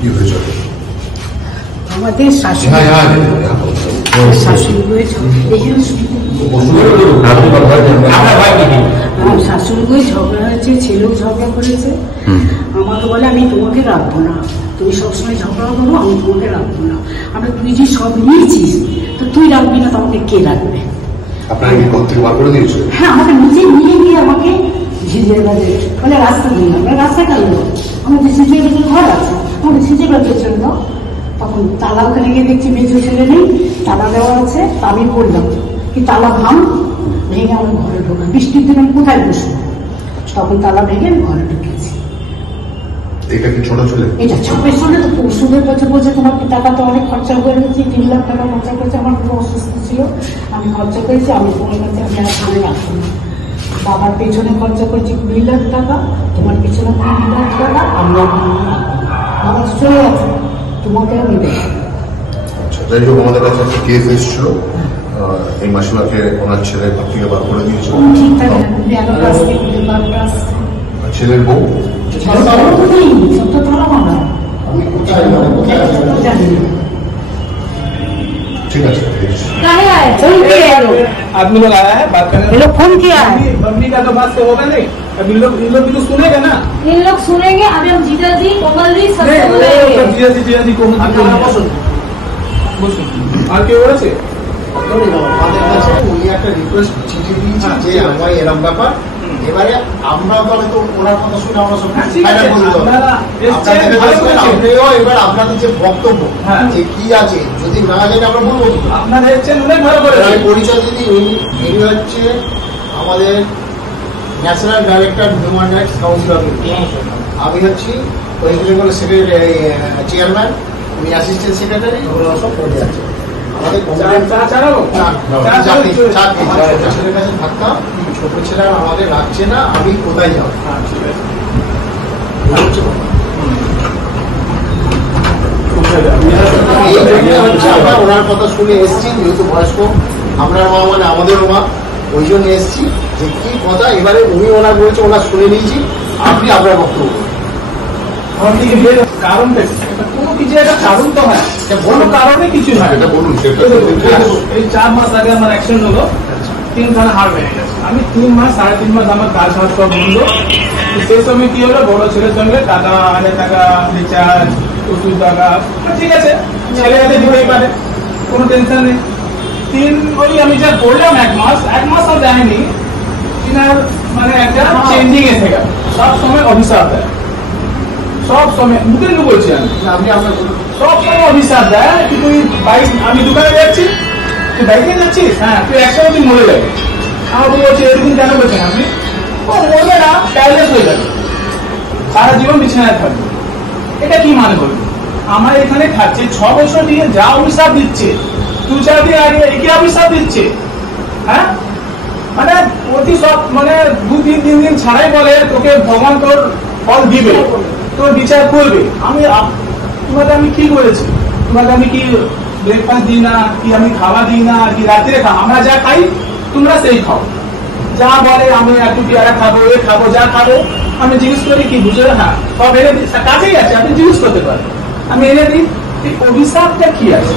কি হয়েছে? আমাদের শাশুড়ি বই ঝগড়া হয়েছে, ছেলেও ঝগড়া করেছে। আমাকে বলে আমি তোমাকে রাখবো না, তুমি সবসময় ঝগড়া করো, আমি তোমাকে রাখবো না। আমরা তুই যে সব নিয়েছিস তো তুই রাখবি না, তোমাকে কে রাখবে? হ্যাঁ, আমাকে নিজে নিয়ে গিয়ে আমাকে ঝিঝিয়ে বাজে বলে রাস্তা দিন, আমরা রাস্তা কেন? আমাদের ঝিঝিয়ে বাজে ঘর আছে, আমাদের ঝিঝিয়ে বাজের জন্য। তখন তালা ওখানে গিয়ে দেখছি মেজো ছেলে নেই, তালা দেওয়া আছে। আমি বললাম কি তালা ভেঙে আমার ঘরে ঢোকা, বৃষ্টির দিন আমি কোথায় বসবো? তখন তালা ভেঙে আমি ঘরে ঢুকেছি। এটা কি ছোট ছেলে? এটা ছোট ছেলে। তো ওষুধের বছর বলছে তোমার টাকা তো অনেক খরচা করে গেছি, 3 লাখ টাকা খরচা করেছে। আমার খুব অসুস্থ ছিল, আমি খরচা করেছি। আমি তোমার কাছে আমি আর থানে রাখবো না। বাবার পেছনে খরচা করেছি 20 লাখ টাকা, তোমার পেছনে 20 লাখ টাকা। আমরা বাবা চলে গেছে, তোমাকে আমি দেবো। আচ্ছা, যাই হোক, আমাদের কাছে একটা কেস এসেছিল, এই মাসিমাকে ওনার ছেলে ঘর থেকে বার করে দিয়েছিল। ছেলের বউ ठीक है। आदमी लोग आया है बात करने, लोग फोन किया है। मम्मी का तो बात से होगा नहीं, अब इन लोग भी तो सुनेगा ना। इन लोग सुनेंगे। अभी हम जीजा जी कोमल जी सब जीजा जी कोमल जी আর কেউ বলেছে আমাদের কাছে উনি একটা রিকোয়েস্ট চিঠি দিয়েছে যে আমার এরকম ব্যাপার। এবারে আমরা তো ওনার কথা শুনে আমরা সব আপনিও এবার আপনাদের যে বক্তব্য যে কি আছে যদি না জানি আমরা বলবো। আপনাদের পরিচয় দিদি, ইনি হচ্ছে আমাদের national director human rights council of India. আমি হচ্ছি ওয়েস্ট বেঙ্গল সেক্রেটারি চেয়ারম্যান, উনি অ্যাসিস্ট্যান্ট সেক্রেটারি, ওরা সব পড়ে আছে। আমাদের ছেলের কাছে থাকতাম, ছোট ছেলে আমাদের রাখছে না, আমি কোথায় যাবো? আমরা ওনার কথা শুনে এসছি, যেহেতু বয়স্ক, আপনার মা মানে আমাদেরও মা, ওই জন্য এসছি যে কি কথা। এবারে উনি ওনার বলছে, ওনার শুনে নিয়েছি, আপনি আপনার বক্তব্য। কারণ কোনো কিছু একটা কারণ তো হয়, কোনো কারণে কিছু হয়। এই 4 মাস আগে আমার অ্যাক্সিডেন্ট হলো, 3 খানা হাড় ভেঙে গেছে। আমি 3 মাস 3.5 মাস আমার কাজ হাত সব বন্ধ। সেই সময় কি হলো, বড় ছেলের সঙ্গে টাকা, আগে টাকা রিচার্জ, ওষুধ টাকা, ঠিক আছে ছেলে হাতে দিতেই পারে, কোনো টেনশন নেই। ওই আমি যা করলাম 1 মাস আর যায়নি, কিনার মানে একটা চেঞ্জিং এসে গেল। সব সময় অভিশাপ দেয়, সব সময় মুখে মুখে বলছি আমি সব সময় অভিশাপ দেয় কি তুই বাইক, আমি দোকানে যাচ্ছি, তুই বাইকে যাচ্ছিস, হ্যাঁ তুই 100 দিন মরে যাবে। আমাকে বলছি এরকম কেন বলছেন আপনি? ও মরবে না, প্যারালাইজ হয়ে যাবে, সারা জীবন বিছানায় থাকবে। এটা কি মানে বলবো? আমার এখানে খাচ্ছে 6 বছর দিয়ে যা অভিশাপ দিচ্ছে, 2-4 দিন আগে একে অভিশাপ দিচ্ছে। হ্যাঁ, মানে প্রতি সব মানে 2-3 দিন ছাড়াই বলে তোকে ভগবান তোর ফল দিবে, তোর বিচার করবে। তোমাকে আমি কি করেছি? তোমাকে আমি কি ব্রেকফাস্ট দিই না, কি আমি খাওয়া দিই না, কি রাত্রে খাও? আমরা যা খাই তোমরা সেই খাও। যা বলে আমি একটু পেয়ারা খাবো, এ খাবো, যা খাবো আমি জিজ্ঞেস করি কি বুঝে, হ্যাঁ সব এনে দিই, কাছেই আছে, আপনি জিজ্ঞেস করতে পারেন, আমি এনে দিই। এই অভিশাপটা কি আছে?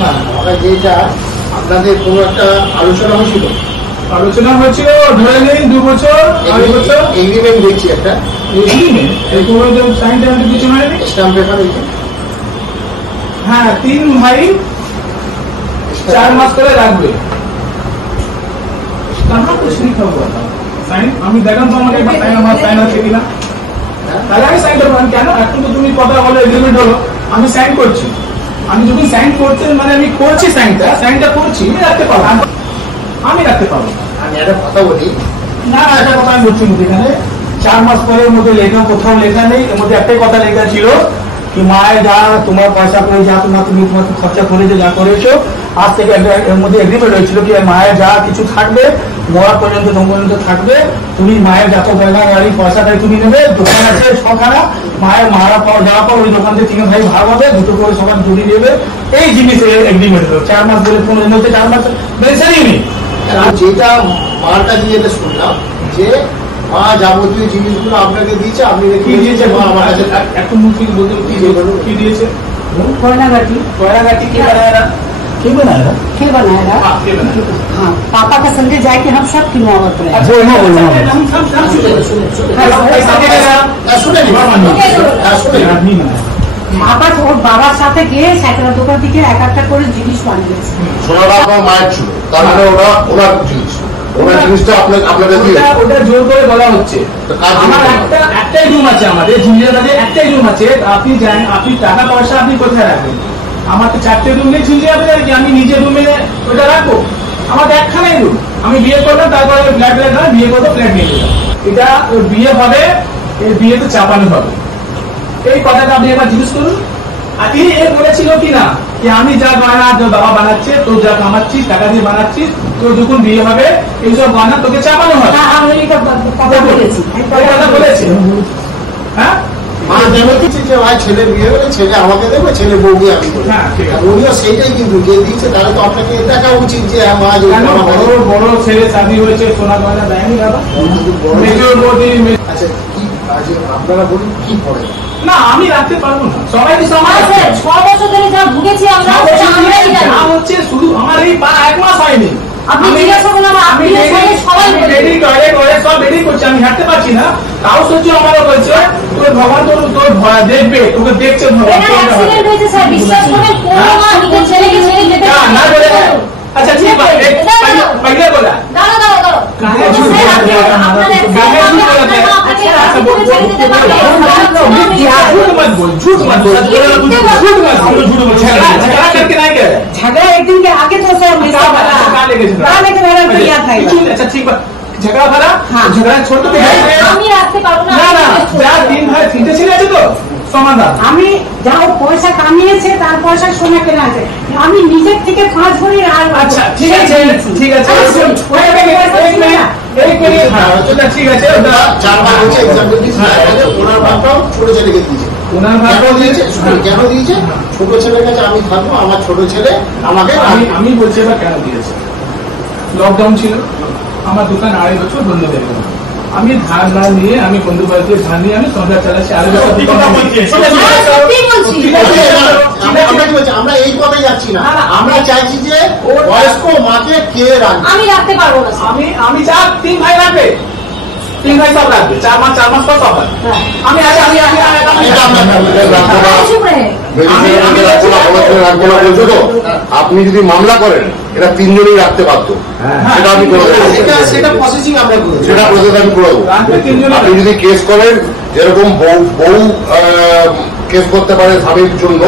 হ্যাঁ, যেটা আপনাদের কোনো একটা আলোচনা হয়েছিল ধরে নেই 2 বছর 2 বছর এগ্রিমেন্ট দিয়েছি একটা। হ্যাঁ, 3 ভাই 4 মাস করে রাখবে। আমি দেখলাম তো আমাকে আমার সাইন আছে কিনা, তাহলে আমি সাইন করবো কেন? এখন তো তুমি কথা বলো, এগ্রিমেন্ট হলো, আমি সাইন করছি। আমি যখন সাইন করতে মানে আমি করছি, সাইনটা করছি, আমি রাখতে পারবো, আমি রাখতে পারবো। আমি একটা কথা বলি না, একটা কথা আমি বলছি, এখানে 4 মাস পরের মধ্যে লেখা কোথাও লেখা নেই। এর মধ্যে একটাই কথা লেখা ছিল কি মায়ের যা তোমার পয়সা করে যা তুমি খরচা করেছো, যা করেছো, আজ থেকে এর মধ্যে এগ্রিমেন্ট হয়েছিল কি মায়ের যা কিছু থাকবে মরা পর্যন্ত থাকবে, তুমি মায়ের যত গয়না গাড়ি পয়সাটাই তুমি নেবে। দোকান আছে 6খানা, মায়ের মারা পাওয়া যাওয়া পর ওই দোকান থেকে 3 ভাই ভাগ হবে, 2 করে সবার জুড়ি দেবে। এই জিনিসের এগ্রিমেন্ট হলো। 4 মাস বলে কোনো মধ্যে 4 মাস মেনশনই নেই। যেটা মার কাছে যেটা শুনলাম যে মা যাবতীয় জিনিসগুলো আপনাকে দিয়েছে, আপনি কি দিয়েছে আমার কাছে একটু মুখ বলতে কি দিয়েছে? कोयनाघाटी कोयनाघाटी के बनाया के बनाएगा हाँ पापा का संजय जाए कि हम सब की मोहब्बत रहे পাপা ওর বাবার সাথে গিয়ে সাইকেলের দোকান থেকে এক একটা করে জিনিস বানিয়েছে। সোনাটা আপনার মায়ের ছিল, তার মানে ওনার জিনিস, ওনার জিনিসটা আপনাদের দিয়ে ওটা জোর করে বলা হচ্ছে। আমার একটাই রুম আছে, আমাদের ঝিঞ্জির মাঝে একটাই রুম আছে। আপনি জানেন, আপনি টাকা পয়সা আপনি কোথায় রাখবেন? আমার তো 4টে রুম নেই ঝিঞ্জির হবে নাকি আমি নিজের রুমে ওটা রাখবো? আমার একখানাই রুম। আমি বিয়ে করলাম, তারপরে ফ্ল্যাট বিয়ে করবো, ফ্ল্যাট নিয়ে গেলাম। এটা বিয়ে হবে, এই বিয়ে তো চাপানো হবে। এই কথাটা আপনি একবার জিজ্ঞেস করুন। আর তিনি বলেছিল কিনা যে আমি যা বানা বাবা বানাচ্ছে, তো যা কামাচ্ছিস টাকা দিয়ে বানাচ্ছিস, তোর যখন বিয়ে হবে এইসব বানা তোকে চাপানো হবে। আমি এটা কথা বলেছি, কথা বলেছে। হ্যাঁ, মা জানাচ্ছি যে ভাই ছেলে বিয়ে হলে ছেলে আমাকে দেবে, ছেলে বউকে আমি দেবো। হ্যাঁ, ঠিক আছে। উনিও সেইটাই কিন্তু যে দিচ্ছে, তাহলে তো আপনাকে দেখা উচিত যে হ্যাঁ মা বড় ছেলে চাকরি হয়েছে, সোনা গয়না দেয়নি বাবা। আচ্ছা কি আজ আপনারা বলুন কি পড়ে? না, আমি রাখতে পারবো না। সবাই তো আমার স্যার 6 বছর ধরে যা ভুগেছি আমরা সেটা আমরাই জানি। যা হচ্ছে শুধু আমার এই পা 1 মাস হয়নি। আপনি জিজ্ঞাসা করুন, আপনি সবাই রেডি টয়লেট সব রেডি করছি, আমি হাঁটতে পারছি না। তাও সহ্য আমারও বলছে তোর ভগবান তোর ভয় দেখবে, তোকে দেখছে ভগবান। অ্যাক্সিডেন্ট হয়েছে স্যার, বিশ্বাস করবেন কোন মা নিজের ছেলেকে ছেড়ে যেতে পারে না বলে। আচ্ছা ঠিক আছে, পहिले बोला দাঁড়াও দাঁড়াও দাঁড়াও স্যার, আপনি আপনার झूठ मत बोल, झगड़ा करके नहीं गए। झगड़ा एक दिन के आगे तो सर कहाँ लेके किया था। अच्छा ठीक बात, झगड़ा भरा। हाँ। झगड़ा छोड़ के আমি রাখতে পারবো না। না না, যা 3 ভাই 3টে ছেলে আছে তো সমাধান। আমি যা ও পয়সা কামিয়েছে তার পয়সা সোনা কেনা আছে, আমি নিজের থেকে 5 ভরি আর আচ্ছা ঠিক আছে ঠিক আছে, ঠিক আছে। চারবার হচ্ছে এক্সাম্পল দিয়েছে, ওনার ভাগটাও ছোট ছেলেকে দিয়েছে। ওনার ভাগটাও দিয়েছে, কেন দিয়েছে? ছোট ছেলের কাছে আমি থাকবো, আমার ছোট ছেলে আমাকে আমি বলছি এবার কেন দিয়েছে। লকডাউন ছিল, আমার দোকান 2.5 বছর বন্ধ হয়ে গেল। আমি ধার না নিয়ে, আমি বন্ধু বাড়িতে ধার নিয়ে আমি সংসার চালাচ্ছি। আমরা এই কথাই যাচ্ছি না, আমরা চাইছি যে বয়স্ক মাকে কে রাখবে। আমি রাখতে পারবো না। আমি যা 3 ভাই রাখবে, 3 ভাই সব রাখবে, 4 মাস পর সব রাখবে। আমি বলছো তো, আপনি যদি মামলা করেন এটা 3 জনই রাখতে পারতো, সেটা আমি করে দেবো, সেটা প্রসেসিং আমরা করি, সেটা প্রসেস আমি করে দেবো। আপনি যদি কেস করেন, যেরকম বউ কেস করতে পারে স্বামীর জন্য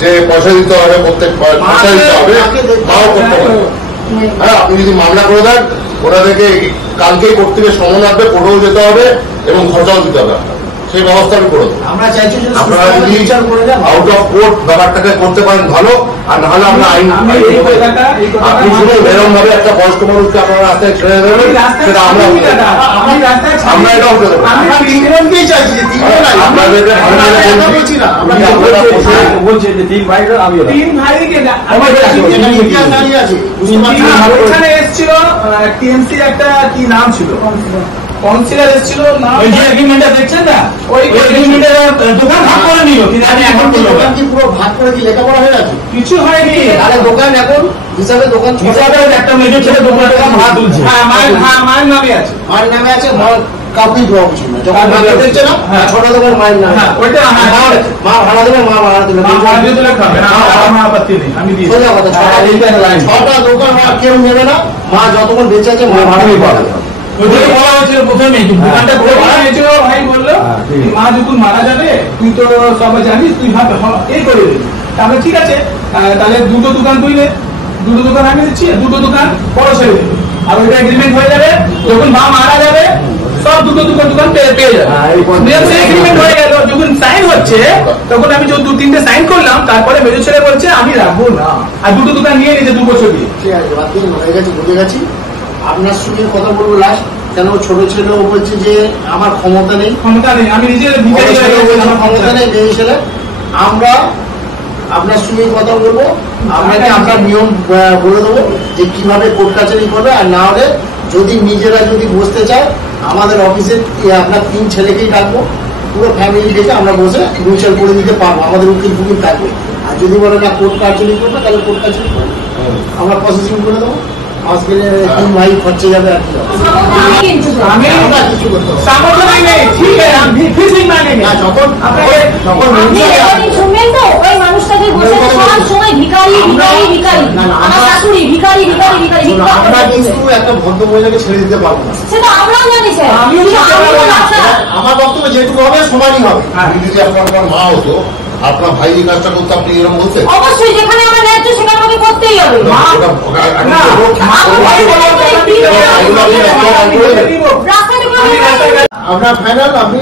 যে পয়সা দিতে হবে, প্রত্যেক পয়সা দিতে হবে, তাও করতে পারে। হ্যাঁ, আপনি যদি মামলা করে দেন, ওনাদেরকে কালকেই কর্তৃপক্ষের সমন আসবে, কোর্টেও যেতে হবে এবং খরচাও দিতে হবে। সেই ব্যবস্থা আমি করে দেবো। আমরা চাইছি আপনারা যদি আউট অফ কোর্ট ব্যাপারটাকে করতে পারেন ভালো, আর না হলে আমরা আইন আপনি শুনে এরকম ভাবে একটা বয়স্ক মানুষকে আপনারা রাস্তায় ছেড়ে দেবেন, সেটা আমরা এটা উঠে দেবো। তিনজনকেই চাইছি, আপনাদেরকে বলছি না, বলছে যে 3 ভাইরা আমি 3 ভাইকে ইতিহাস দাঁড়িয়ে আছে। ওখানে এসেছিল টিএমসি একটা কি নাম ছিল, কাউন্সিলর এসেছিল না, ওই যে এগ্রিমেন্টটা দেখছেন না, ওই এগ্রিমেন্টের দোকান ভাগ করে নিল। কিন্তু আমি এখন দোকান কি পুরো ভাগ করে কি লেখাপড়া হয়ে গেছে? কিছু হয়নি। আরে দোকান এখন হিসাবে দোকান হিসাবে একটা মেজর ছেলে দোকান ভাড়া তুলছে। হ্যাঁ, মায়ের নামে আছে, মায়ের নামে আছে, কাউকেই দেওয়া উচিত না। যখন ভাগে দিচ্ছে না, ছোট দোকান মায়ের নামে, ওইটা মা ভাড়া দেবে, মা ভাড়া দেবে, আমার আপত্তি নেই, আমি দিই। সোজা কথা, 6টা দোকান কেউ নেবে না, মা যতক্ষণ বেঁচে আছে মা ভাড়াই পাবে। বলা হয়েছিল প্রথমে, দোকানটা করে বলা হয়েছিল, ভাই বললো মা যখন মারা যাবে তুই তো সবাই জানিস, তুই ভাব এই করে দিবি। তাহলে ঠিক আছে, তাহলে 2টো দোকান তুই নে, 2টো দোকান আমি দিচ্ছি, 2টো দোকান বড় ছেড়ে দেবে। আর ওইটা এগ্রিমেন্ট হয়ে যাবে, যখন মা মারা যাবে সব 2টো দোকান পেয়ে যাবে। এগ্রিমেন্ট হয়ে গেল, যখন সাইন হচ্ছে তখন আমি 2-3টে সাইন করলাম, তারপরে মেজর ছেলে বলছে আমি রাখবো না, আর 2টো দোকান নিয়ে নিয়েছে 2 বছর দিয়ে। ঠিক আছে, বাদ দিন, হয়ে গেছে, বুঝে গেছি। আপনার সঙ্গে কথা বলবো লাস্ট, কেন ছোট ছেলেও বলছে যে আমার ক্ষমতা নেই, আমি নিজের ক্ষমতা নেই, মেয়ে ছেলে। আমরা আপনার সঙ্গে কথা বলবো, আপনাকে আমরা নিয়ম বলে দেবো যে কিভাবে কোর্ট কাছারি করবে, আর না হলে যদি নিজেরা যদি বসতে চায় আমাদের অফিসে আপনার 3 ছেলেকেই ডাকবো, পুরো ফ্যামিলি থেকে আমরা বসে মিউচুয়াল করে দিতে পারবো, আমাদের উকিল ফুকিল থাকবে। আর যদি বলে না কোর্ট কার্যলি করবে তাহলে কোর্ট কার্যলি করবে, আমরা প্রসেসিং করে দেবো। আজকে 3 ভাই খরচে যাবে আর কি আমরা কিছু করতে হবে। सामर्थ्य नहीं है, ठीक है, हम फिर भी मानेंगे। না, যখন আপনি রেকর্ডিং শুনবেন তো, ওই মানুষটাকে বসে সব সময় ভিখারি ভিখারি ভিখারি, আমার শাশুড়ি ভিখারি ভিখারি ভিখারি আমরা কিন্তু একটা ভদ্র মহিলাকে ছেড়ে দিতে পারবো না। সেটা আমরাও জানি স্যার, আমিও কিন্তু সেটা আমি তো বলবো না। ডাক্তার। আমার বক্তব্য যেটুকু হবে সমানই হবে। আপনি যদি আপনার মা হতো, আপনার ভাই এই কাজটা করতে আপনি এরকম বলতেন? অবশ্যই যেখানে আমার ন্যায্য সেখানে আমাকে করতেই হবে। না, রাস্তাতে আমরা ফাইনাল আপনি